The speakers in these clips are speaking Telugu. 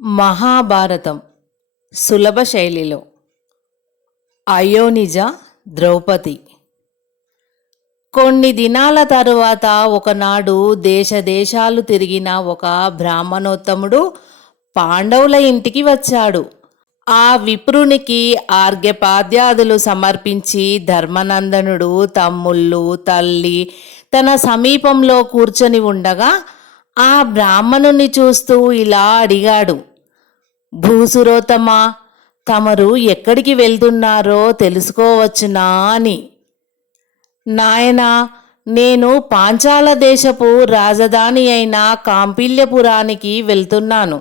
మహాభారతం సులభ శైలిలో. అయోనిజ ద్రౌపది. కొన్ని దినాల తరువాత ఒకనాడు దేశ దేశాలు తిరిగిన ఒక బ్రాహ్మణోత్తముడు పాండవుల ఇంటికి వచ్చాడు. ఆ విప్రునికి ఆర్ఘ్యపాద్యాదులు సమర్పించి ధర్మనందనుడు తమ్ముళ్ళు తల్లి తన సమీపంలో కూర్చొని ఉండగా ఆ బ్రాహ్మణుని చూస్తూ ఇలా అడిగాడు. భూసురోత్తమా తమరు ఎక్కడికి వెళ్తున్నారో తెలుసుకోవచ్చునా అని. నాయనా నేను పాంచాల దేశపు రాజధాని అయిన కాంపిల్యపురానికి వెళ్తున్నాను.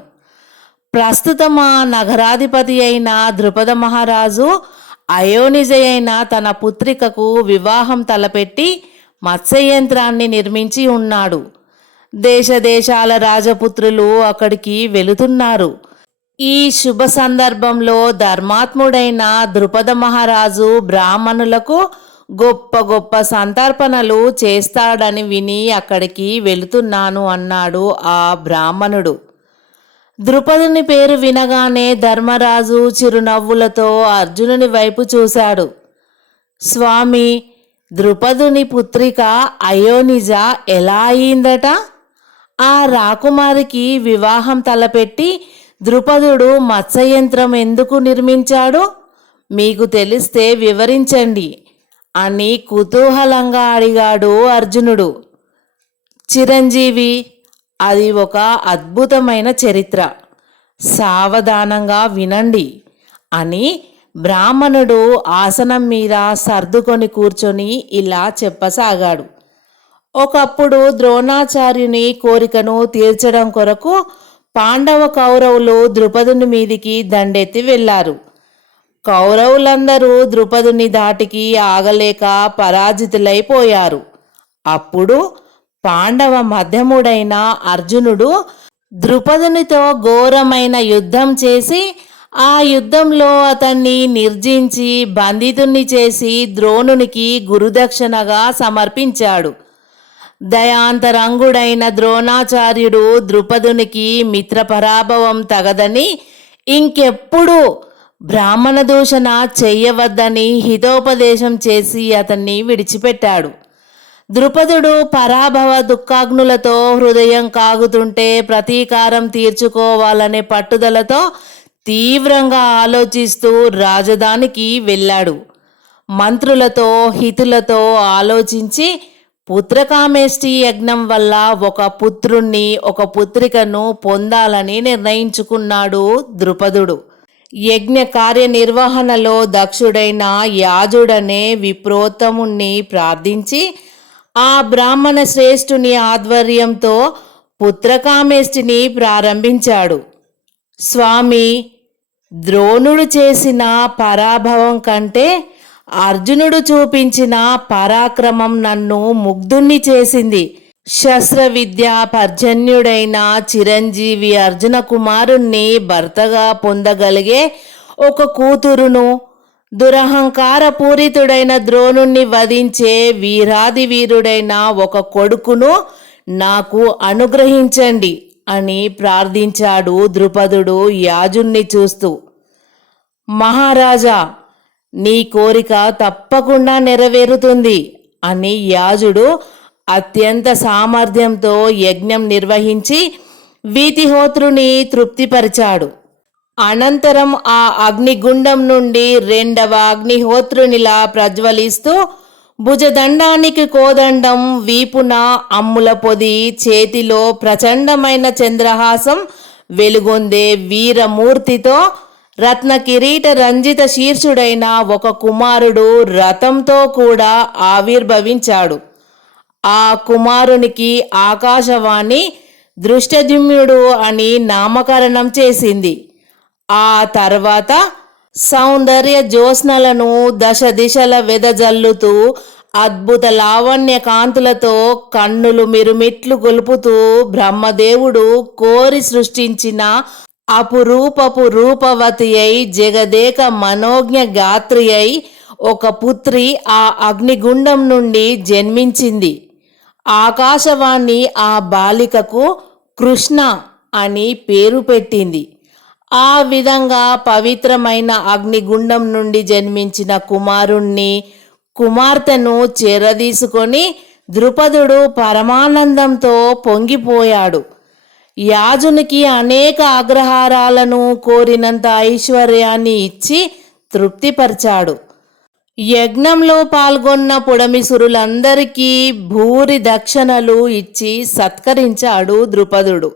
ప్రస్తుతం ఆ నగరాధిపతి అయిన ద్రుపద మహారాజు అయోనిజ అయిన తన పుత్రికకు వివాహం తలపెట్టి మత్స్యయంత్రాన్ని నిర్మించి ఉన్నాడు. దేశదేశాల రాజపుత్రులు అక్కడికి వెళుతున్నారు. ఈ శుభ సందర్భంలో ధర్మాత్ముడైన ద్రుపద మహారాజు బ్రాహ్మణులకు గొప్ప గొప్ప సంతర్పణలు చేస్తాడని విని అక్కడికి వెళుతున్నాను అన్నాడు ఆ బ్రాహ్మణుడు. ద్రుపదుని పేరు వినగానే ధర్మరాజు చిరునవ్వులతో అర్జునుని వైపు చూశాడు. స్వామి ద్రుపదుని పుత్రిక అయోనిజ ఎలా అయిందట? ఆ రాకుమారికి వివాహం తలపెట్టి ద్రుపదుడు మత్స్యయంత్రం ఎందుకు నిర్మించాడు? మీకు తెలిస్తే వివరించండి అని కుతూహలంగా అడిగాడు అర్జునుడు. చిరంజీవి అది ఒక అద్భుతమైన చరిత్ర. సావధానంగా వినండి అని బ్రాహ్మణుడు ఆసనం మీద సర్దుకొని కూర్చొని ఇలా చెప్పసాగాడు. ఒకప్పుడు ద్రోణాచార్యుని కోరికను తీర్చడం కొరకు పాండవ కౌరవులు ద్రుపదుని మీదికి దండెత్తి వెళ్ళారు. కౌరవులందరూ ద్రుపదుని దాటికి ఆగలేక పరాజితులైపోయారు. అప్పుడు పాండవ మధ్యముడైన అర్జునుడు ద్రుపదునితో ఘోరమైన యుద్ధం చేసి ఆ యుద్ధంలో అతన్ని నిర్జించి బంధితుణ్ణి చేసి ద్రోణునికి గురుదక్షిణగా సమర్పించాడు. దయాంతరంగుడైన ద్రోణాచార్యుడు ద్రుపదునికి మిత్రపరాభవం తగదని ఇంకెప్పుడు బ్రాహ్మణ దూషణ చెయ్యవద్దని హితోపదేశం చేసి అతన్ని విడిచిపెట్టాడు. ద్రుపదుడు పరాభవ దుఃఖాగ్నులతో హృదయం కాగుతుంటే ప్రతీకారం తీర్చుకోవాలనే పట్టుదలతో తీవ్రంగా ఆలోచిస్తూ రాజధానికి వెళ్ళాడు. మంత్రులతో హితులతో ఆలోచించి పుత్రకామేష్టి యజ్ఞం వల్ల ఒక పుత్రుణ్ణి ఒక పుత్రికను పొందాలని నిర్ణయించుకున్నాడు ద్రుపదుడు. యజ్ఞ కార్యనిర్వహణలో దక్షుడైన యాజుడనే విప్రోత్తముణ్ణి ప్రార్థించి ఆ బ్రాహ్మణ శ్రేష్ఠుని ఆధ్వర్యంతో పుత్రకామేష్టిని ప్రారంభించాడు. స్వామి ద్రోణుడు చేసిన పరాభవం కంటే అర్జునుడు చూపించిన పరాక్రమం నన్ను ముగ్ధుణ్ణి చేసింది. శస్త్ర విద్య పర్జన్యుడైన చిరంజీవి అర్జున కుమారుణ్ణి భర్తగా పొందగలిగే ఒక కూతురును దురహంకార పూరితుడైన ద్రోణుణ్ణి వధించే వీరాది వీరుడైన ఒక కొడుకును నాకు అనుగ్రహించండి అని ప్రార్థించాడు ద్రుపదుడు యాజుణ్ణి చూస్తూ. మహారాజా నీ కోరిక తప్పకుండా నెరవేరుతుంది అని యాజుడు అత్యంత సామర్థ్యంతో యజ్ఞం నిర్వహించి వీతిహోత్రుని తృప్తిపరిచాడు. అనంతరం ఆ అగ్నిగుండం నుండి రెండవ అగ్నిహోత్రునిలా ప్రజ్వలిస్తూ భుజదండానికి కోదండం వీపున అమ్ముల పొది చేతిలో ప్రచండమైన చంద్రహాసం వెలుగొందే వీరమూర్తితో రత్న కిరీట రంజిత శీర్షుడైన ఒక కుమారుడు రథంతో కూడా ఆవిర్భవించాడు. ఆ కుమారునికి ఆకాశవాణి దృష్టజుమ్యుడు అని నామకరణం చేసింది. ఆ తర్వాత సౌందర్య జ్యోత్స్నలను దశ దిశల వెదజల్లుతూ అద్భుత లావణ్య కాంతులతో కన్నులు మిరుమిట్లు గొలుపుతూ బ్రహ్మదేవుడు కోరి సృష్టించిన అపురూపపు రూపవతి అయి జగదేక మనోజ్ఞ గాత్రి అయి ఒక పుత్రి ఆ అగ్నిగుండం నుండి జన్మించింది. ఆకాశవాణి ఆ బాలికకు కృష్ణ అని పేరు పెట్టింది. ఆ విధంగా పవిత్రమైన అగ్నిగుండం నుండి జన్మించిన కుమారుణ్ణి కుమార్తెను చేరదీసుకొని ద్రుపదుడు పరమానందంతో పొంగిపోయాడు. యాజునికి అనేక అగ్రహారాలను కోరినంత ఐశ్వర్యాన్ని ఇచ్చి తృప్తిపరిచాడు. యజ్ఞంలో పాల్గొన్న పుడమిసురులందరికీ భూరి దక్షిణలు ఇచ్చి సత్కరించాడు ద్రుపదుడు.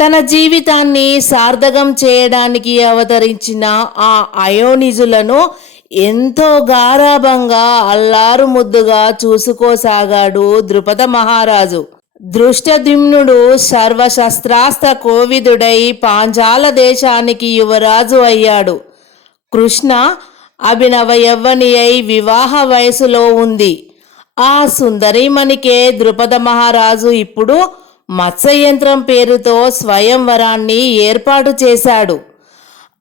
తన జీవితాన్ని సార్థకం చేయడానికి అవతరించిన ఆ అయోనిజులను ఎంతో గారాభంగా అల్లారు ముద్దుగా చూసుకోసాగాడు ద్రుపద మహారాజు. దృష్టద్యుమ్నుడు సర్వశస్త్రాస్త్ర కోవిదుడై పాంచాల దేశానికి యువరాజు అయ్యాడు. కృష్ణ అభినవ యవ్వని అయి వివాహ వయసులో ఉంది. ఆ సుందరీమణికే ద్రుపద మహారాజు ఇప్పుడు మత్స్యయంత్రం పేరుతో స్వయంవరాన్ని ఏర్పాటు చేశాడు.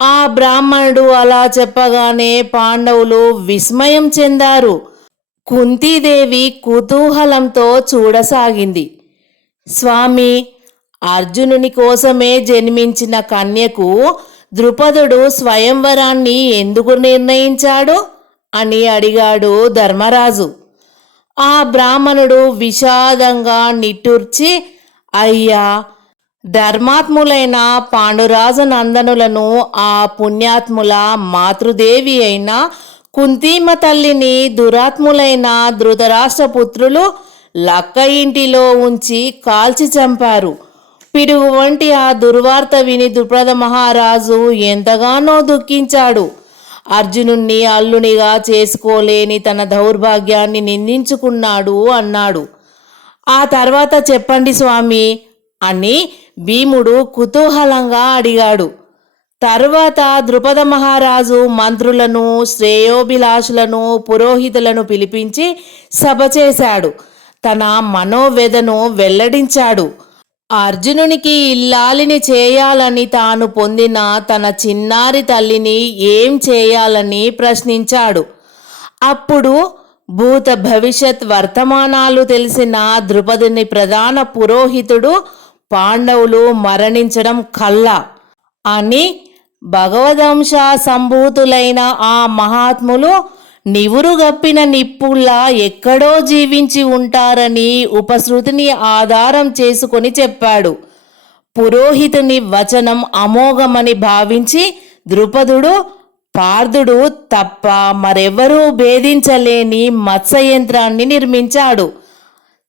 ఆ బ్రాహ్మణుడు అలా చెప్పగానే పాండవులు విస్మయం చెందారు. కుంతీదేవి కుతూహలంతో చూడసాగింది. స్వామి అర్జునుని కోసమే జన్మించిన కన్యకు ద్రుపదుడు స్వయంవరాన్ని ఎందుకు నిర్ణయించాడు? అని అడిగాడు ధర్మరాజు. ఆ బ్రాహ్మణుడు విషాదంగా నిట్టూర్చి అయ్యా ధర్మాత్ములైన పాండురాజ నందనులను ఆ పుణ్యాత్ముల మాతృదేవి అయిన కుంతీమ తల్లిని దురాత్ములైన ధృతరాష్ట్ర పుత్రులు లక్క ఇంటిలో ఉంచి కాల్చి చంపారు. పిడుగు వంటి ఆ దుర్వార్త విని ద్రుపద మహారాజు ఎంతగానో దుఃఖించాడు. అర్జునుణ్ణి అల్లునిగా చేసుకోలేని తన దౌర్భాగ్యాన్ని నిందించుకున్నాడు అన్నాడు. ఆ తర్వాత చెప్పండి స్వామి అని భీముడు కుతూహలంగా అడిగాడు. తర్వాత ద్రుపద మహారాజు మంత్రులను శ్రేయోభిలాషులను పురోహితులను పిలిపించి సభ చేశాడు. తన మనోవేదను వెల్లడించాడు. అర్జునునికి ఇల్లాలిని చేయాలని తాను పొందిన తన చిన్నారి తల్లిని ఏం చేయాలని ప్రశ్నించాడు. అప్పుడు భూత భవిష్యత్ వర్తమానాలు తెలిసిన ద్రుపదుని ప్రధాన పురోహితుడు పాండవులు మరణించడం కల్లా అని భగవదంశ సంభూతులైన ఆ మహాత్ములు నివురుగప్పిన నిప్పుల్లా ఎక్కడో జీవించి ఉంటారని ఉపశృతిని ఆధారం చేసుకొని చెప్పాడు. పురోహితుని వచనం అమోఘమని భావించి ద్రుపదుడు పార్థుడు తప్ప మరెవరూ భేదించలేని మత్స్యయంత్రాన్ని నిర్మించాడు.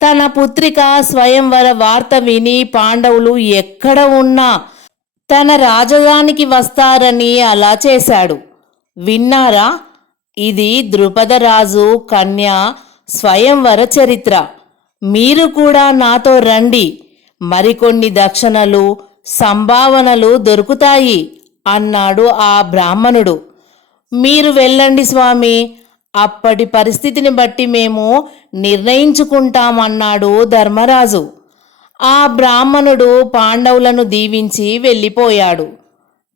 తన పుత్రిక స్వయంవర వార్త విని పాండవులు ఎక్కడ ఉన్నా తన రాజధానికి వస్తారని అలా చేశాడు. విన్నారా? ఇది ద్రుపదరాజు కన్య స్వయంవర చరిత్ర. మీరు కూడా నాతో రండి. మరికొన్ని దక్షిణలు సంభావనలు దొరుకుతాయి అన్నాడు ఆ బ్రాహ్మణుడు. మీరు వెళ్ళండి స్వామి. అప్పటి పరిస్థితిని బట్టి మేము నిర్ణయించుకుంటామన్నాడు ధర్మరాజు. ఆ బ్రాహ్మణుడు పాండవులను దీవించి వెళ్ళిపోయాడు.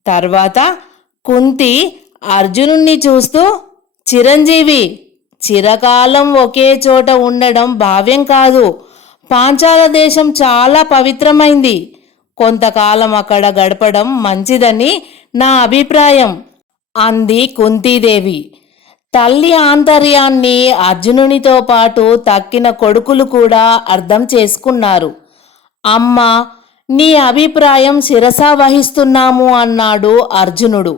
తర్వాత కుంతి అర్జునుణ్ణి చూస్తూ చిరంజీవి చిరకాలం ఒకే చోట ఉండడం భావ్యం కాదు. పాంచాల దేశం చాలా పవిత్రమైంది. కొంతకాలం అక్కడ గడపడం మంచిదని నా అభిప్రాయం అంది కుంతీదేవి. తల్లి ఆంతర్యాన్ని అర్జునునితో పాటు తక్కిన కొడుకులు కూడా అర్థం చేసుకున్నారు. అమ్మ నీ అభిప్రాయం శిరసా వహిస్తున్నాము అన్నాడు అర్జునుడు.